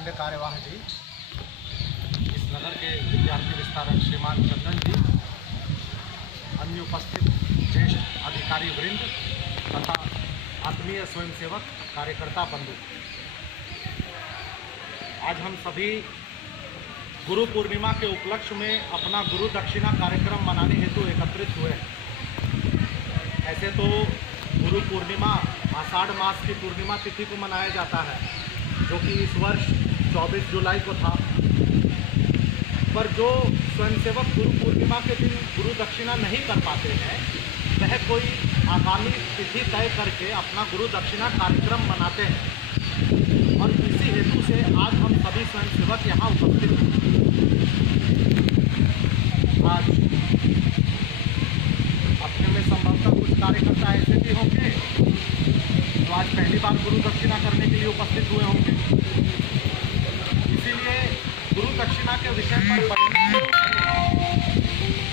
माननीय कार्यवाह जी, इस नगर के विद्यार्थी विस्तारक श्रीमान चंदन जी, अन्य उपस्थित ज्येष्ठ अधिकारी वृंद तथा आत्मीय स्वयंसेवक कार्यकर्ता बंधु, आज हम सभी गुरु पूर्णिमा के उपलक्ष्य में अपना गुरु दक्षिणा कार्यक्रम मनाने हेतु एकत्रित हुए हैं। ऐसे तो गुरु पूर्णिमा आषाढ़ मास की पूर्णिमा तिथि को मनाया जाता है, जो कि इस वर्ष 24 जुलाई को था। पर जो स्वयंसेवक गुरु पूर्णिमा के दिन गुरु दक्षिणा नहीं कर पाते हैं, वह कोई आगामी तिथि तय करके अपना गुरु दक्षिणा कार्यक्रम मनाते हैं और इसी हेतु से आज हम सभी स्वयंसेवक यहाँ उपस्थित हैं। आज अपने में संभवतः कुछ कार्यकर्ता ऐसे भी होंगे जो आज पहली बार गुरु दक्षिणा करने के लिए उपस्थित हुए होंगे। इसीलिए गुरु दक्षिणा के विषय पर पढ़ने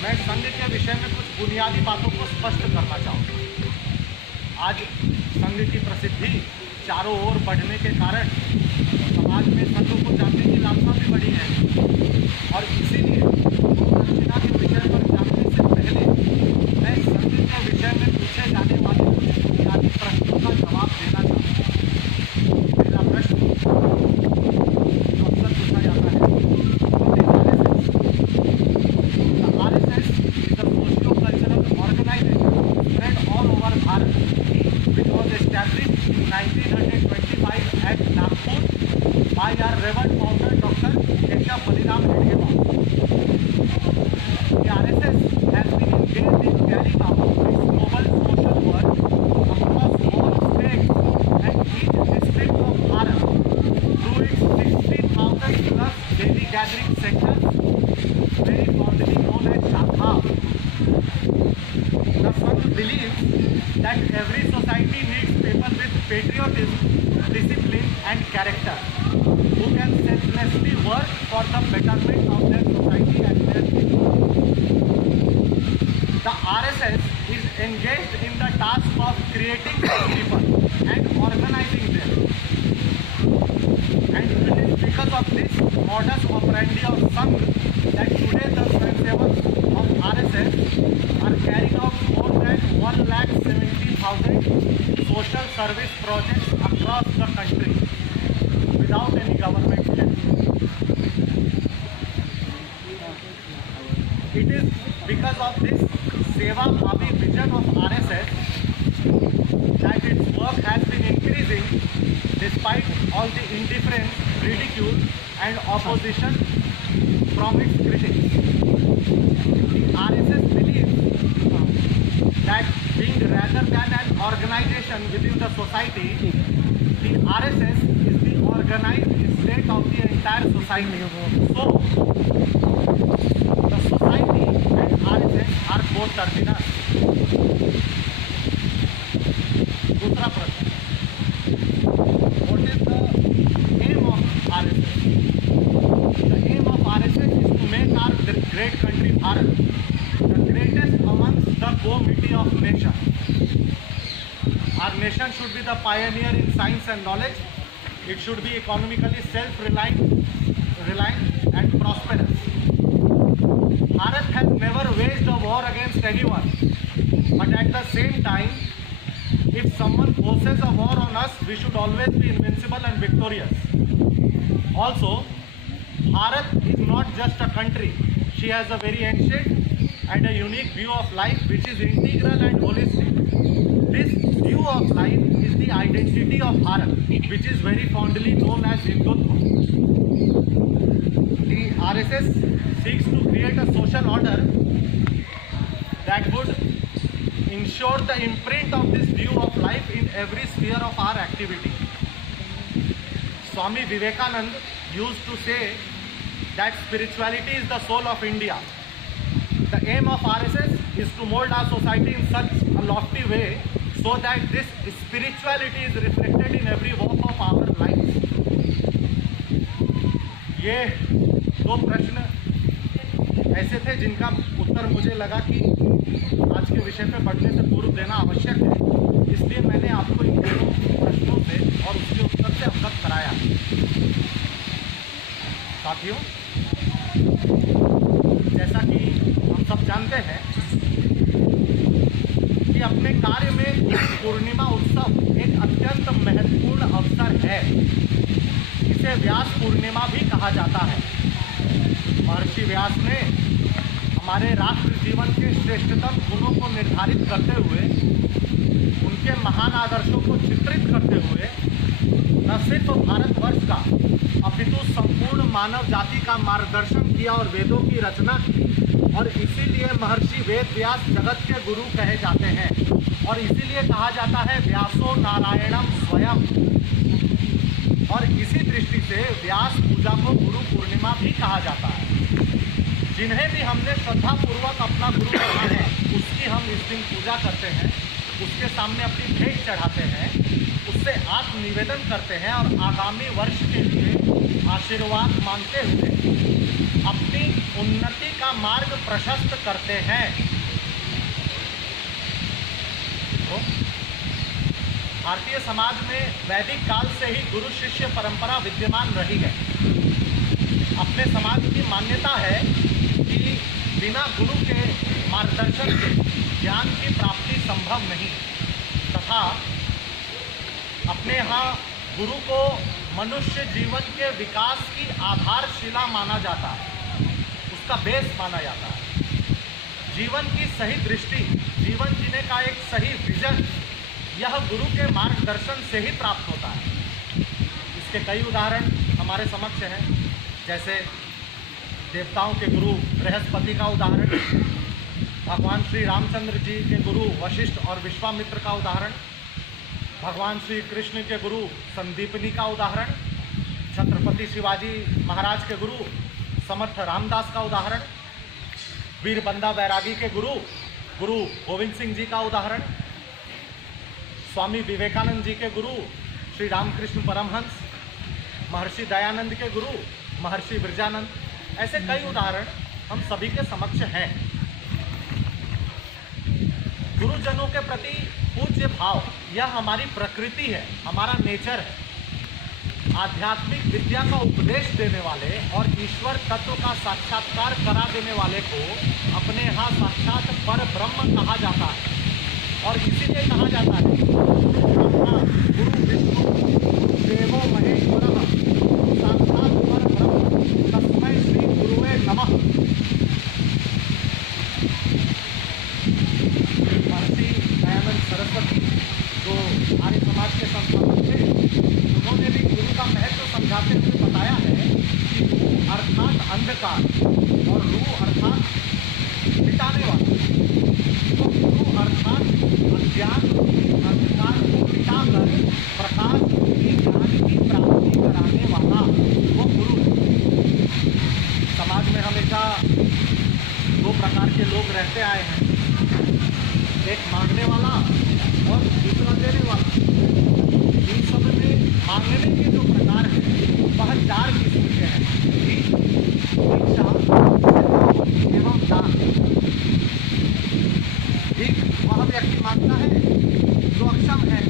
मैं संघ के विषय में कुछ बुनियादी बातों को स्पष्ट करना चाहूँगा। आज संघ की प्रसिद्धि चारों ओर बढ़ने के कारण समाज में संघ को जानने की लालसा भी बढ़ी है और इसीलिए गुरु दक्षिणा के विषय पर जानने से पहले मैं संघ के विषय में पूछे जाने वाले कुछ बुनियादी प्रश्नों का जवाब देना चाहूँगा। पहला प्रश्न जो अक्सर पूछा जाता है, RSS is a socio-cultural organization spread all over Bharat, which was established in 1925 at Nagpur by our revered founder Dr. Keshav Baliram Redhewa. The RSS has been engaged in carrying out its global social work across all states and each district of Bharat through its 60,000 plus daily gathering centers, very fondly known as Shakha. The Sangh believes that every society needs people with patriotism, discipline and character, who can selflessly work for the betterment of their society and their people. The RSS is engaged in the task of creating people and organizing them. And it is because of this modus operandi of Sangh that today the Swayamsevaks of RSS are carrying out more than 1,70,000 social service projects across the country without any government help. It is because of this Seva Bhavi vision of RSS that its work has been increasing despite all the indifference, ridicule and opposition from its critics. The RSS believes that being rather than an organization within the society, the RSS is the organized state of the entire society. So, the society and RSS are both terminus. दूसरा प्रश्न, what is the aim of RSS? The aim of RSS is to make our great country Bharat the greatest amongst the community of nations. Our nation should be the pioneer in science and knowledge. It should be economically self-reliant and prosperous. Bharat has never waged a war against anyone, but at the same time, if someone forces a war on us, we should always be invincible and victorious. Also, Bharat is not just a country. She has a very ancient and a unique view of life which is integral and holistic. This view of life is the identity of Bharat, which is very fondly known as Hindutva. The RSS seeks to create a social order that would ensure the imprint of this view of life in every sphere of our activity. Swami Vivekananda used to say that spirituality is the soul of India. The aim of RSS is to mold our society in such a lofty way so that this spirituality is reflected in every walk of our lives. ये दो प्रश्न ऐसे थे जिनका उत्तर मुझे लगा कि आज के विषय पे पढ़ने से पूर्व देना आवश्यक है, इसलिए मैंने आपको इन दोनों प्रश्नों से और उसके उत्तर से अवगत कराया। साथियों, जैसा कि हम सब जानते हैं कि अपने कार्य में पूर्णिमा उत्सव एक अत्यंत महत्वपूर्ण अवसर है। इसे व्यास पूर्णिमा भी कहा जाता है। महर्षि व्यास ने हमारे राष्ट्र जीवन के श्रेष्ठतम गुणों को निर्धारित करते हुए, उनके महान आदर्शों को चित्रित करते हुए न सिर्फ भारतवर्ष का अपितु संपूर्ण मानव जाति का मार्गदर्शन किया और वेदों की रचना की। और इसीलिए महर्षि वेद व्यास जगत के गुरु कहे जाते हैं और इसीलिए कहा जाता है व्यासो नारायणम स्वयं। और इसी दृष्टि से व्यास पूजा को गुरु पूर्णिमा भी कहा जाता है। जिन्हें भी हमने श्रद्धापूर्वक अपना गुरु माना है, उसकी हम इस दिन पूजा करते हैं, उसके सामने अपनी भेंट चढ़ाते हैं, उससे आत्म निवेदन करते हैं और आगामी वर्ष के लिए आशीर्वाद मांगते हुए अपनी उन्नति का मार्ग प्रशस्त करते हैं। तो भारतीय समाज में वैदिक काल से ही गुरु शिष्य परंपरा विद्यमान रही है। अपने समाज की मान्यता है कि बिना गुरु के मार्गदर्शन के ज्ञान की प्राप्ति संभव नहीं, तथा अपने यहाँ गुरु को मनुष्य जीवन के विकास की आधारशिला माना जाता है, उसका बेस माना जाता है। जीवन की सही दृष्टि, जीवन जीने का एक सही विजन, यह गुरु के मार्गदर्शन से ही प्राप्त होता है। इसके कई उदाहरण हमारे समक्ष हैं, जैसे देवताओं के गुरु बृहस्पति का उदाहरण, भगवान श्री रामचंद्र जी के गुरु वशिष्ठ और विश्वामित्र का उदाहरण, भगवान श्री कृष्ण के गुरु संदीपनी का उदाहरण, छत्रपति शिवाजी महाराज के गुरु समर्थ रामदास का उदाहरण, वीर बंदा बैरागी के गुरु गोविंद सिंह जी का उदाहरण, स्वामी विवेकानंद जी के गुरु श्री रामकृष्ण परमहंस, महर्षि दयानंद के गुरु महर्षि विरजानंद, ऐसे कई उदाहरण हम सभी के समक्ष हैं। गुरुजनों के प्रति पूज्य भाव यह हमारी प्रकृति है, हमारा नेचर है। आध्यात्मिक विद्या का उपदेश देने वाले और ईश्वर तत्व का साक्षात्कार करा देने वाले को अपने यहाँ साक्षात पर ब्रह्म कहा जाता है। और इसीलिए कहा जाता है ब्रह्मा गुरु विष्णु देवो महेश्वरः साक्षात पर ब्रह्म तस्मै श्री गुरुवे नमः। महर्षि दयानंद सरस्वती जो आर्य समाज के संस्थापक थे, उन्होंने भी गुरु का महत्व समझाते हुए बताया है कि रू अर्थात अंधकार और रू अर्थात मिटाने वाला। तो गुरु अर्थात अज्ञान अंधकार को मिटाकर प्रकाश की ज्ञान की प्राप्ति कराने वाला वो गुरु है। समाज में हमेशा दो प्रकार के लोग रहते आए हैं, एक मांगने वाला और दूसरा देने वाला। इन सब में मांगने के जो प्रकार हैं वह 4 किस्म के हैं: भिक्षा, एवं दान। भीख वह व्यक्ति मांगता है जो अक्षम है,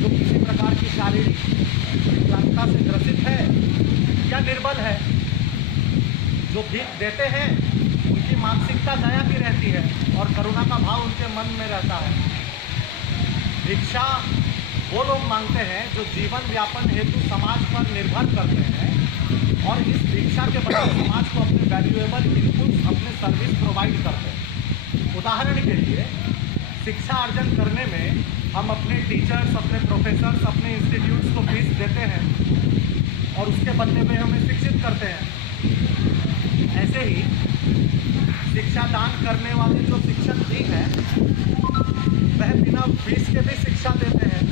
जो किसी प्रकार की शारीरिक विकलांगता से ग्रसित है या निर्बल है। जो भीख देते हैं उनकी मानसिकता दया की रहती है और करुणा का भाव उनके मन में रहता है। भिक्षा वो लोग मांगते हैं जो जीवन व्यापन हेतु समाज पर निर्भर करते हैं और इस भिक्षा के बदले समाज को अपने वैल्यूएबल इनपुट्स, अपने सर्विस प्रोवाइड करते हैं। उदाहरण के लिए शिक्षा अर्जन करने में हम अपने टीचर्स, अपने प्रोफेसर्स, अपने इंस्टीट्यूट्स को फीस देते हैं और उसके बदले में हमें शिक्षित करते हैं। ऐसे ही शिक्षा दान करने वाले जो शिक्षक भी हैं वह बिना फीस के भी शिक्षा देते हैं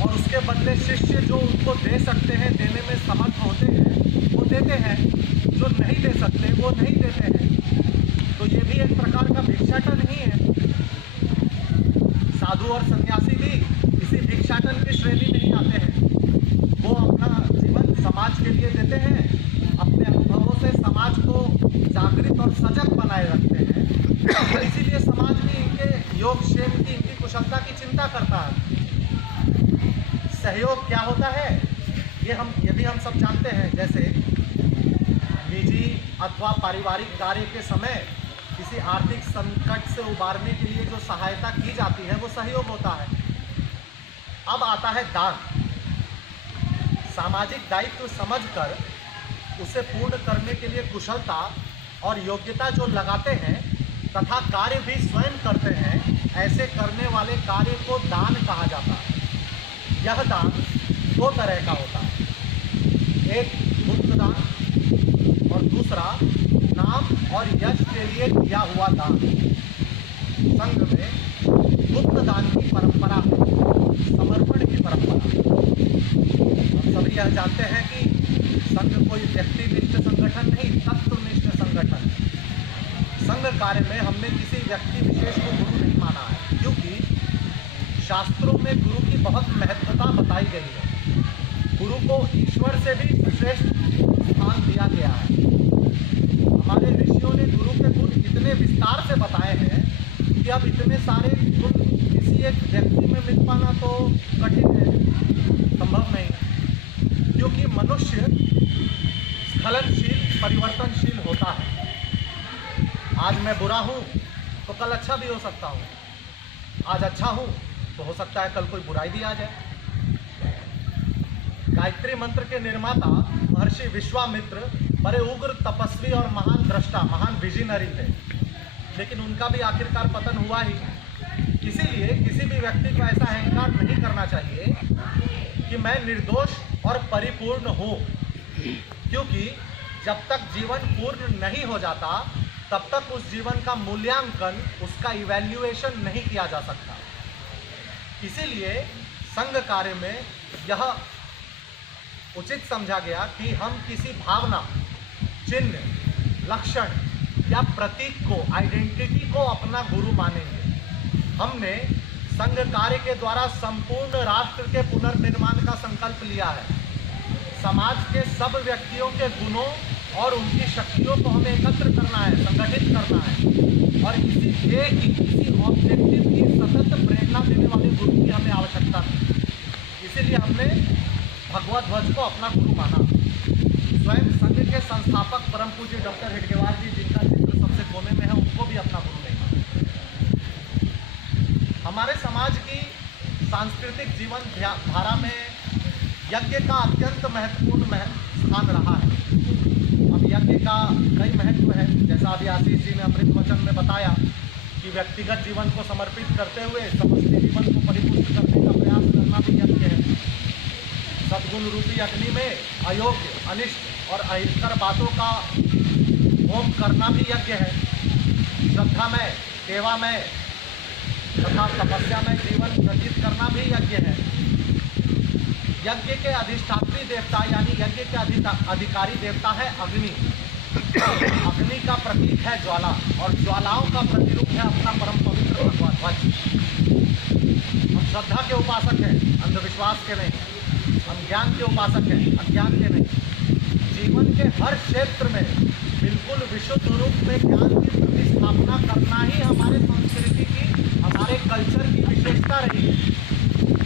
और उसके बदले शिष्य जो उनको दे सकते हैं, देने में समर्थ होते हैं, वो देते हैं। जो नहीं दे सकते वो नहीं देते हैं। तो ये भी एक प्रकार का भिक्षाटन ही है। साधु और सन्यासी भी इसी भिक्षाटन की श्रेणी में ही आते हैं। वो अपना जीवन समाज के लिए देते हैं, अपने अनुभवों से समाज को जागृत और सजग बनाए रखते हैं और इसीलिए समाज भी इनके योगक्षेम की, इनकी कुशलता की चिंता करता है। सहयोग क्या होता है ये भी हम सब जानते हैं। जैसे अथवा पारिवारिक कार्य के समय किसी आर्थिक संकट से उबारने के लिए जो सहायता की जाती है वो सहयोग होता है। अब आता है दान। सामाजिक दायित्व समझकर उसे पूर्ण करने के लिए कुशलता और योग्यता जो लगाते हैं तथा कार्य भी स्वयं करते हैं, ऐसे करने वाले कार्य को दान कहा जाता है। यह दान दो तरह का होता है, एक गुप्त दान और दूसरा नाम और यश के लिए किया हुआ दान। संघ में गुप्त दान की परंपरा है, समर्पण की परंपरा। हम सभी यह जानते हैं कि संघ कोई व्यक्तिनिष्ठ संगठन नहीं, तत्वनिष्ठ संगठन है। संघ कार्य में हमने किसी व्यक्ति विशेष को गुरु नहीं माना है, क्योंकि शास्त्रों में गुरु की बहुत महत्वता बताई गई है। गुरु को ईश्वर से भी श्रेष्ठ स्थान दिया गया है। हमारे ऋषियों ने गुरु के गुण इतने विस्तार से बताए हैं कि अब इतने सारे गुण किसी एक व्यक्ति में मिल पाना तो कठिन है, संभव नहीं, क्योंकि मनुष्य स्खलनशील, परिवर्तनशील होता है। आज मैं बुरा हूँ तो कल अच्छा भी हो सकता हूँ, आज अच्छा हूँ तो हो सकता है कल कोई बुराई भी आ जाए। गायत्री मंत्र के निर्माता महर्षि विश्वामित्र बड़े उग्र तपस्वी और महान दृष्टा, महान विजनरी थे, लेकिन उनका भी आखिरकार पतन हुआ ही। इसीलिए किसी भी व्यक्ति को ऐसा अहंकार नहीं करना चाहिए कि मैं निर्दोष और परिपूर्ण हूँ, क्योंकि जब तक जीवन पूर्ण नहीं हो जाता तब तक उस जीवन का मूल्यांकन, उसका इवैल्यूएशन नहीं किया जा सकता। इसीलिए संघ कार्य में यह उचित समझा गया कि हम किसी भावना, चिन्ह, लक्षण या प्रतीक को, आइडेंटिटी को अपना गुरु मानेंगे। हमने संघ कार्य के द्वारा संपूर्ण राष्ट्र के पुनर्निर्माण का संकल्प लिया है। समाज के सब व्यक्तियों के गुणों और उनकी शक्तियों को हमें एकत्र करना है, संगठित करना है, और इसी ध्येय की, इसी ऑब्जेक्टिव की सतत प्रेरणा देने वाले गुरु की हमें आवश्यकता थी। इसीलिए हमने भगवत ध्वज को अपना गुरु माना। स्वयं संघ के संस्थापक परम पूज्य डॉक्टर हेडगेवार जी, जिनका चित्र सबसे कोने में है, उनको भी अपना गुरु नहीं माना। हमारे समाज की सांस्कृतिक जीवन धारा में यज्ञ का अत्यंत महत्वपूर्ण स्थान रहा है। अब यज्ञ का कई महत्व है, जैसा अभी आशीष जी ने अमृत वचन में बताया कि व्यक्तिगत जीवन को समर्पित करते हुए समष्टि जीवन को परिपुष्ट करने का प्रयास करना भी यज्ञ है। सद्गुण रूपी अग्नि में अयोग्य, अनिष्ट और अहितकर बातों का होम करना भी यज्ञ है। श्रद्धा में, सेवा में तथा तपस्या में जीवन व्यतीत करना भी यज्ञ है। यज्ञ के अधिष्ठात्री देवता यानी यज्ञ के अधिकारी देवता है अग्नि। अग्नि का प्रतीक है ज्वाला, और ज्वालाओं का प्रतिरूप है अपना परम पवित्र भगवान ध्वज। हम श्रद्धा के उपासक हैं, अंधविश्वास के नहीं। हम ज्ञान के उपासक हैं, अज्ञान के नहीं। जीवन के हर क्षेत्र में बिल्कुल विशुद्ध रूप में ज्ञान की प्रतिस्थापना करना ही हमारे संस्कृति की, हमारे कल्चर की विशेषता रही है।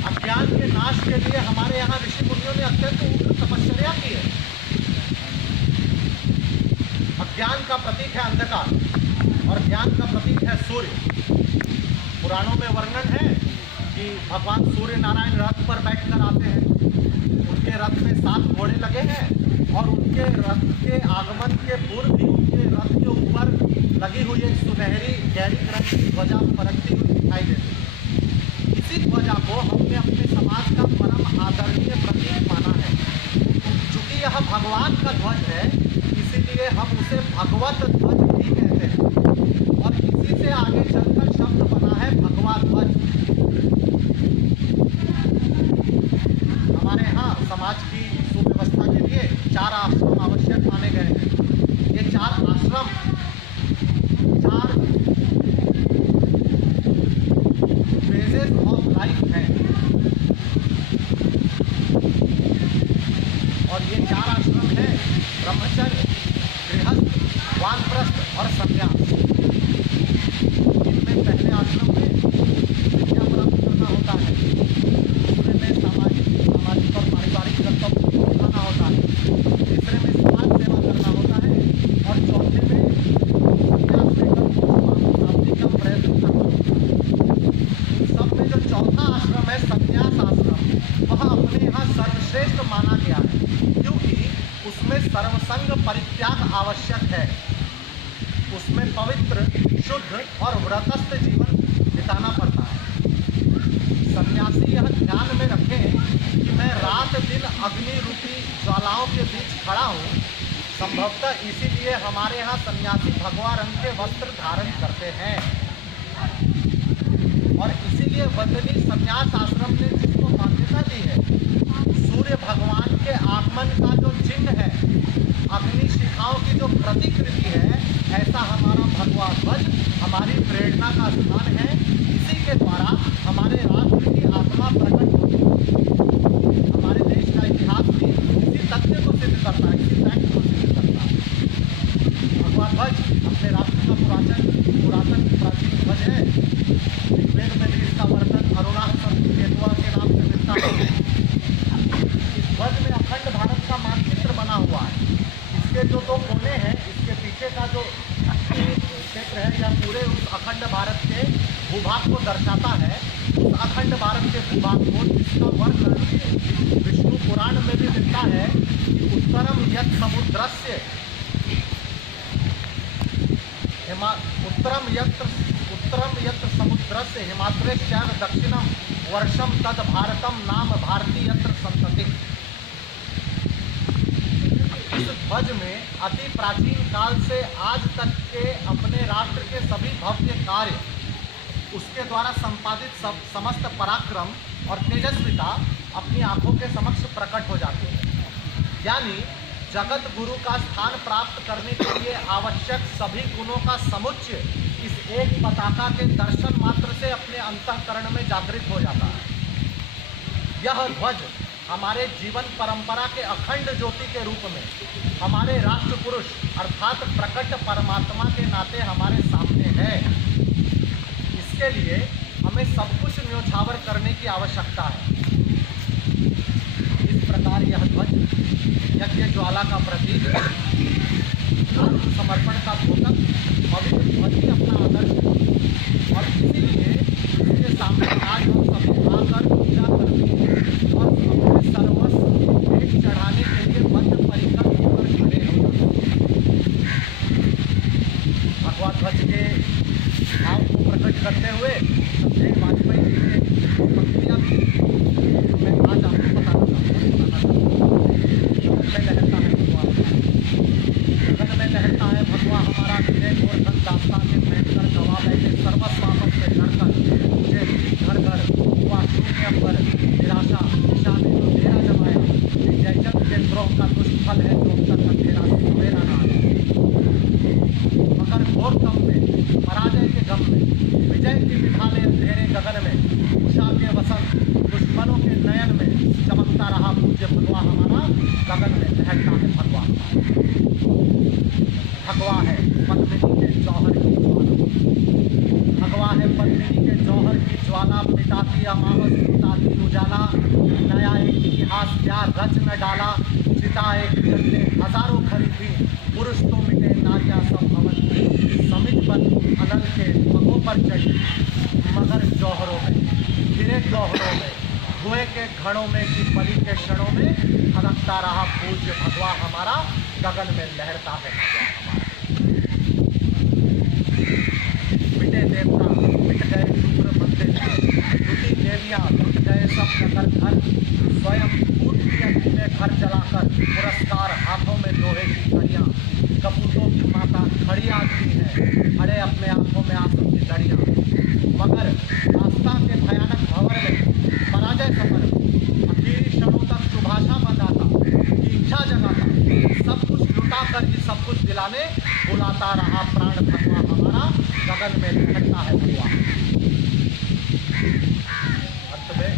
अज्ञान के नाश के लिए हमारे यहाँ ऋषि मुनियों ने अत्यंत उग्र तपश्चर्या की है। अज्ञान का प्रतीक है अंधकार और ज्ञान का प्रतीक है सूर्य। पुराणों में वर्णन है कि भगवान सूर्य नारायण रथ पर बैठकर आते हैं। उनके रथ में 7 घोड़े लगे हैं और उनके रथ के आगमन के पूर्व भी उनके रथ के ऊपर लगी हुई एक सुनहरी गहरी रंग की ध्वजा फरकती हुई दिखाई देती है। इसी ध्वजा को हमने अपने समाज का परम आदरणीय प्रतीक माना है। चूँकि यह भगवान का ध्वज है, इसीलिए हम उसे भगवत ध्वज भी कहते हैं, और इसी से आगे चलकर शब्द बना है भगवा ध्वज। हमारे यहाँ समाज की सुव्यवस्था के लिए 4 आश्रम आवश्यक माने गए हैं। ये 4 आश्रम 4 फेजेस ऑफ लाइफ है, और ये 4 आश्रम है ब्रह्मचर्य, गृहस्थ, वानप्रस्थ और संन्यास। इनमें पहले आश्रम में विद्या प्राप्त करना होता है, दूसरे में सामाजिक और पारिवारिक कर्तव्य को निभाना होता है, तीसरे में समाज सेवा करना होता है, और माना गया है, क्योंकि उसमें सर्वसंग परित्याग आवश्यक है। उसमें पवित्र, शुद्ध और व्रतस्थ जीवन बिताना पड़ता है। सन्यासी यह ध्यान में रखें कि मैं रात दिन अग्नि रूपी ज्वालाओं के बीच खड़ा हूँ। संभवतः इसीलिए हमारे यहाँ सन्यासी भगवा रंग के वस्त्र धारण करते हैं, और इसीलिए वंदनी संन्यास आश्रम ने जिसको मान्यता दी है, सूर्य भगवान के आगमन का जो चिन्ह है, अग्नि शिखाओं की जो प्रतिकृति है, ऐसा हमारा भगवा ध्वज हमारी प्रेरणा का स्थान है। इसी के द्वारा हमारे राष्ट्र की आत्मा प्रकट होती है। हमारे देश का इतिहास भी इसी तथ्य को सिद्ध करता है, इसी फैक्ट को सिद्ध करता है। भगवा ध्वज अपने राष्ट्र का पुरातन प्राचीन ध्वज है। ऋग्वेद में भी इसका वर्णन अरुणाचल केतुआ के नाम से मिलता है। इस ध्वज में अखंड भारत का मानचित्र बना हुआ है। इसके जो दो कोने हैं, इसके पीछे का जो क्षेत्र है, यह पूरे उस अखंड भारत के भूभाग को दर्शाता है। उस अखंड भारत के भूभाग को, जिसका वर्णन विष्णु पुराण में भी मिलता है कि उत्तरम यत् समुद्रस्य उत्तरम यत्र समुद्रस्य हिमाद्रेश्चैव दक्षिणम वर्षम तद भारतम नाम भारती यत्र संतति। इस ध्वज में अति प्राचीन काल से आज तक के अपने राष्ट्र के सभी भव्य कार्य, उसके द्वारा संपादित समस्त पराक्रम और तेजस्विता अपनी आंखों के समक्ष प्रकट हो जाती है। यानी जगत गुरु का स्थान प्राप्त करने के लिए आवश्यक सभी गुणों का समुच्चय इस एक पताका के दर्शन मात्र से अपने अंतःकरण में जागृत हो जाता है। यह ध्वज हमारे जीवन परंपरा के अखंड ज्योति के रूप में हमारे राष्ट्र पुरुष अर्थात प्रकट परमात्मा के नाते हमारे सामने है। इसके लिए हमें सब कुछ न्योछावर करने की आवश्यकता है। इस प्रकार यह ध्वज यज्ञ ज्वाला का प्रतीक, समर्पण का द्योतक, पवित्र ध्वज ही अपना आदर्श है। और इसीलिए इसके सामने आज हम सभी आकर पूजा करते हैं और अपने सर्वस्व भेंट चढ़ाने के लिए बद्ध परिकर होकर खड़े हो जाते हैं। भगवा ध्वज के भाव को प्रकट करते हुए श्रद्धेय वाजपेयी जी ने पंक्तियाँ भी मैं आज आपको बताना चाहता हूँ। गगन में लहरता है भगवा हमारा, गिरे गोरखन दास्तां के बैठकर गवा बैठे सर्वस्व आपस में लड़कर, मुझे घर घर हुआ शून्य पर निराशा, निशा ने जो डेरा जमाया, जय जग के द्रोह का दुष्फल है जो तक अंधेरा सवेरा ना आया। मगर घोर तम में, पराजय के गम में, विजय की मिठाले अंधेरे गगन में, उषा के वसंत दुश्मनों के नयन में चमकता रहा पूज्य भगवा हमारा, गगन में लहरता है भगवा। भगवा है पद्मिनी के जौहर की ज्वाला, भगवा है पद्मिनी के जौहर की ज्वाला, मिटाती अमावस मिटाती उजाला, नया एक इतिहास क्या रच न डाला, चिता एक जलने हजारों खरी थी, पुरुष तो मिटे नारियां सब भवन थी, समित बन अनल के पगों पर चढ़ी, मगर जौहरों में गिरे गौहरों में, धुएं के घड़ों में की बलि के क्षणों में खनकता रहा पूज्य भगवा हमारा, गगन में लहरता है भगवा हमारा। मिटे देवता मिट गए शुक्र मंदिर, टूटी देवियाँ टूट गए सब नगर घर, स्वयं फूट की अग्नि में घर जलाकर, पुरस्कार हाथों में लोहे की घड़ियाँ, कपूतों की माता खड़ी आती है, खड़े अपने आंखों में आंसू की लड़ियाँ। मगर आस्था के भयानक भंवर में, पराजय सफर आखिरी क्षणों तक शुभाशा बंधाता, इच्छा जगाता, सब कुछ लुटा कर ही सब कुछ दिलाने बुलाता रहा प्राण भगवा हमारा, गगन में लहरता है भगवा। अंत में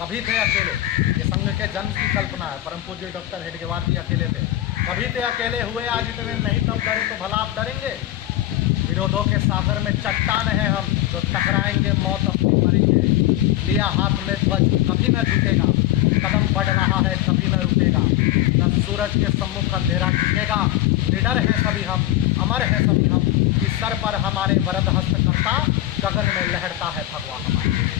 कभी थे अकेले, ये संघ के जन्म की कल्पना है। परम पूज्य डॉक्टर हेडगेवार जी अकेले थे, कभी थे अकेले हुए आज इतने नहीं, तब डरे तो भला आप डरेंगे। विरोधों के सागर में चट्टान है हम, जो टकराएंगे मौत अपनी मरेंगे। लिया हाथ में ध्वज कभी न झुकेगा, कदम बढ़ रहा है कभी न रुकेगा, न सूरज के सम्मुख अंधेरा झुकेगा। निडर है सभी हम, अमर है सभी हम, इस सर पर हमारे वरद हस्त करता, गगन में लहरता है भगवा हमारा।